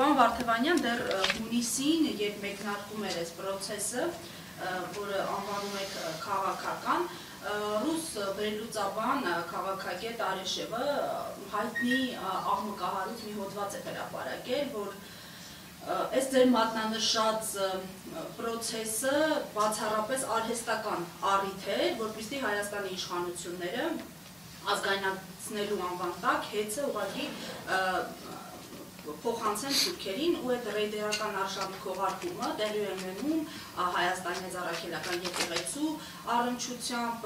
Պարոն Վարդևանյան, դեռ հունիսին, երբ մեկնարկում էր այս process-ը, որը անվանում եք քաղաքական, ռուս վերլուծաբան քաղաքագետ Արեշևը հայտնի աղմկահարույց մի հոդված է հրապարակել, որ այս ձեր մատնանշած process-ը բացառապես արհեստական առիթ է, որպեսզի Հայաստանի իշխանությունները ազգայնացնելու անվան տակ հեծը ուղղակի փոխանցեն թուրքերին ու այդ ռեյդերական արշավի քողարկումը տեղի է ունենում Հայաստանի Մեծառաքելական եկեղեցու առնչությամբ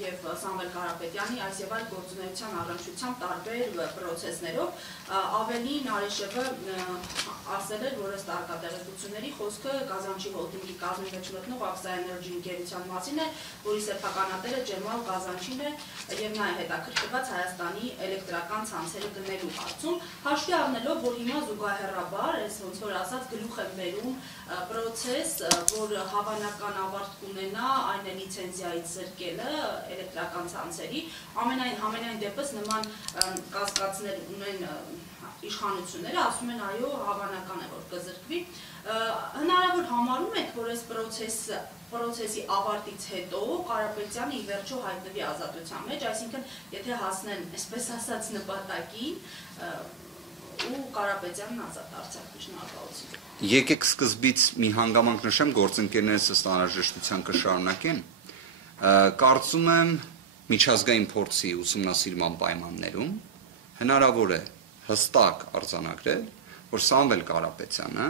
եւ Սամվել Կարապետյանի այս եւ այլ գործունեության առնչությամբ տարբեր process-ներով ավելին Արեշևը ասել էր, որ ըստ արկադեղեցությունների խոսքը Գազանչի հոլդինգի կազմի մեջ մտնող Ակսա Էներջի ընկերության մասին է, որի սեփականատերը Ջեմալ Գազանչին է եւ նա է հետաքրքրված Հայաստանի էլեկտրական ցանցերը գնելու հարցում, հաշվի առնելով, որ հիմա զուգահեռաբար, այս ոնց որ ասած գլուխ եմ բերում process, որ հավանական ավարտ կունենա այն է լիցենզիայից զրկելը էլեկտրական ցանցերի, ամենայն դեպս նման կասկածներ ունեն իշխանությունները, ասում են այո, հավանական է, որ կզրկվի, հնարավոր համարում եք, որ այս process-ի ավարտից հետո Կարապետյանը ի վերջո հայտնվի ազատության մեջ, այսինքն եթե հասնեն, այսպես ասած, նպատակին, ու Կարապետյանն ազատ արձակվի, շնորհակալություն։ Եկեք սկզբից մի հանգամանք նշեմ, գործընկերներս ըստ անհրաժեշտության կշարունակեն։ Կարծում եմ միջազգային փորձի ուսումնասիրման պայմաններում հնարավոր է հստակ արձանագրել, որ Սամվել Կարապետյանը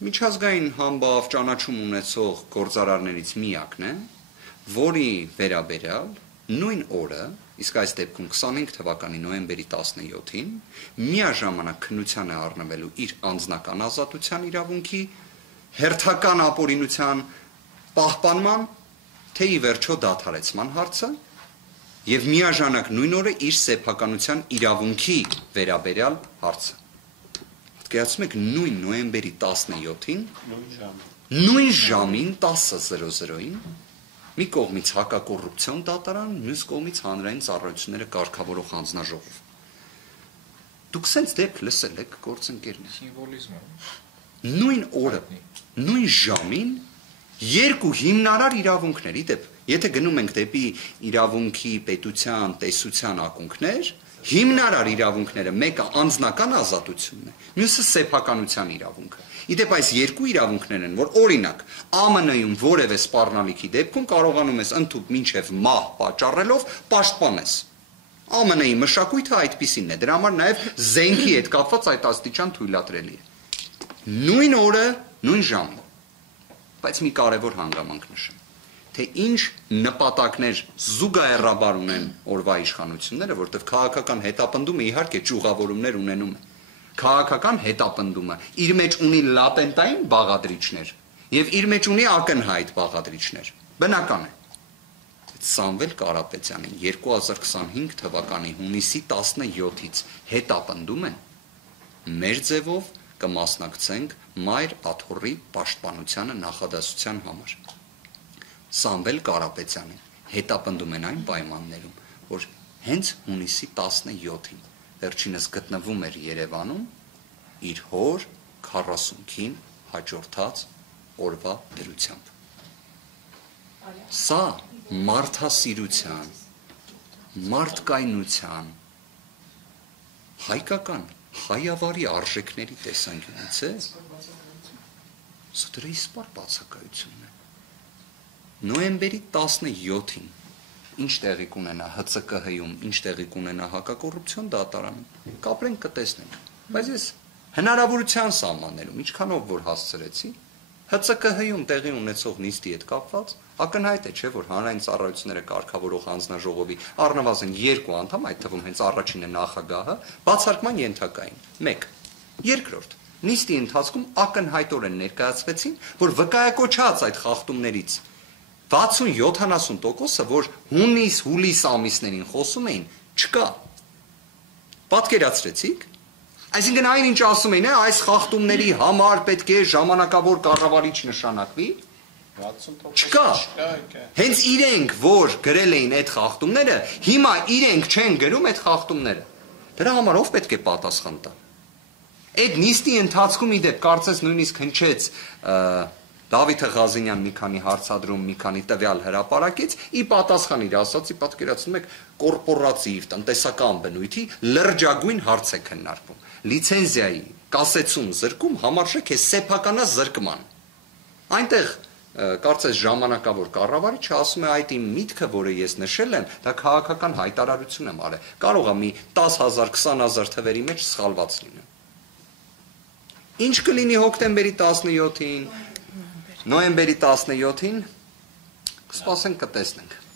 միջազգային համբավ ճանաչում ունեցող գործարարներից միակն է, որի վերաբերյալ նույն օրը, իսկ այս դեպքում 25 թվականի նոյեմբերի 17-ին, միաժամանակ քննության է առնվելու իր անձնական ազատության իրավունքի, հերթական ապօրինության պահպանման, թե ի վերջո դադարեցման հարցը, եւ միաժամանակ նույն օրը իր սեփականության իրավունքի վերաբերյալ հարցը։ Պատկերացնում եք նույն նոյեմբերի 17-ին, նույն ժամին 10:00-ին մի կողմից հակակոռուպցիոն դատարան, մյուս կողմից հանրային ծառայությունները կարգավորող հանձնաժողով։ Դուք սենց դեպք լսել եք գործընկերներ։ Սիմվոլիզմ է։ Նույն օրը, նույն ժամին երկու հիմնարար իրավունքներ, իդեպ, եթե գնում ենք դեպի իրավունքի, պետության, տեսության ակունքներ, հիմնարար իրավունքները մեկը անձնական ազատությունն է, մյուսը սեփականության իրավունքը։ Իդեպ այս երկու իրավունքներ են, որ օրինակ ԱՄՆ-ում որևէ սպառնալիքի դեպքում կարողանում ես ընդհուպ մինչև մահ պատճառելով պաշտպանես։ ԱՄՆ-ի մշակույթը այդպիսինն է, դրա համար նաև զենքի հետ կապված այդ աստիճան թույլատրելի է։ Նույն օրը, նույն ժամը։ Բայց մի կարևոր հանգամանք նշեմ, թե ինչ նպատակներ զուգահեռաբար ունեն օրվա իշխանությունները, որտեղ քաղաքական հետապնդումը իհարկե ճյուղավորումներ ունենում է։ Քաղաքական հետապնդումը իր մեջ ունի լատենտային բաղադրիչներ եւ իր մեջ ունի ակնհայտ բաղադրիչներ։ Բնական է։ Սամվել Կարապետյանին 2025 թվականի հունիսի 17-ից հետապնդում են մեր ձևով կմասնակցենք Մայր Աթոռի պաշտպանությանը նախադասության համար։ Սամվել Կարապետյանին հետապնդում են այն պայմաններում, որ հենց հունիսի 17-ին վերջինս գտնվում էր Երևանում իր հոր 40-ին հաջորդած օրվա դրությամբ։ Սա մարդասիրության, մարդկայնության, հայկական, հայավարի արժեքների տեսանկյունից է, սա դրա իսպար բացակայությունն է։ Նոյեմբերի 17-ին ինչ տեղի կունենա ՀՑԿՀ-ում, ինչ տեղի կունենա հակակոռուպցիոն դատարանում, կապրենք կտեսնենք։ Բայց ես հնարավորության սահմաններում, ինչքանով որ հասցրեցի, ՀՑԿՀ-ում տեղի ունեցող նիստի հետ կապված ակնհայտ է, չէ, որ հանրային ծառայությունները կարգավորող հանձնաժողովի առնվազն 2 անդամ, այդ թվում հենց առաջինը նախագահը, բացարկման ենթակային։ 1. Երկրորդ, նիստի ընթացքում ակնհայտորեն ներկայացվեցին, որ վկայակոչած այդ խախտումներից 60-70%-ը, որ հունիս-հուլիս ամիսներին խոսում էին, չկա։ Պատկերացրեցիք։ Այսինքն այն ինչ ասում էին, այս խախտումների համար պետք է ժամանակավոր կառավարիչ նշանակվի, չկա։ Հենց իրենք, որ գրել էին այդ խախտումները, հիմա իրենք չեն գրում այդ խախտումները։ Դրա համար ով պետք է պատասխան տա։ Այդ նիստի ընթացքում իդեպ կարծես նույնիսկ հնչեց Դավիթ Ղազենյան մի քանի հարցադրում, մի քանի տվյալ հրապարակեց, ի պատասխան իր ասացի, պատկերացնում եք, կորպորատիվ, տնտեսական բնույթի լրջագույն հարց է քննարկվում։ Լիցենզիայի կասեցում զրկում համարժեք է սեփականա զրկման։ Այնտեղ կարծես ժամանակավոր կառավարիչը ասում է այդ իմ միտքը, որը ես նշել եմ, դա քաղաքական հայտարարություն եմ արել։ Կարող է մի 10,000, 20,000 թվերի մեջ սխալված լինի։ Ինչ կլինի հոկտեմբերի 17-ին, նոյեմբերի 17-ին, կսպասենք կտեսնենք։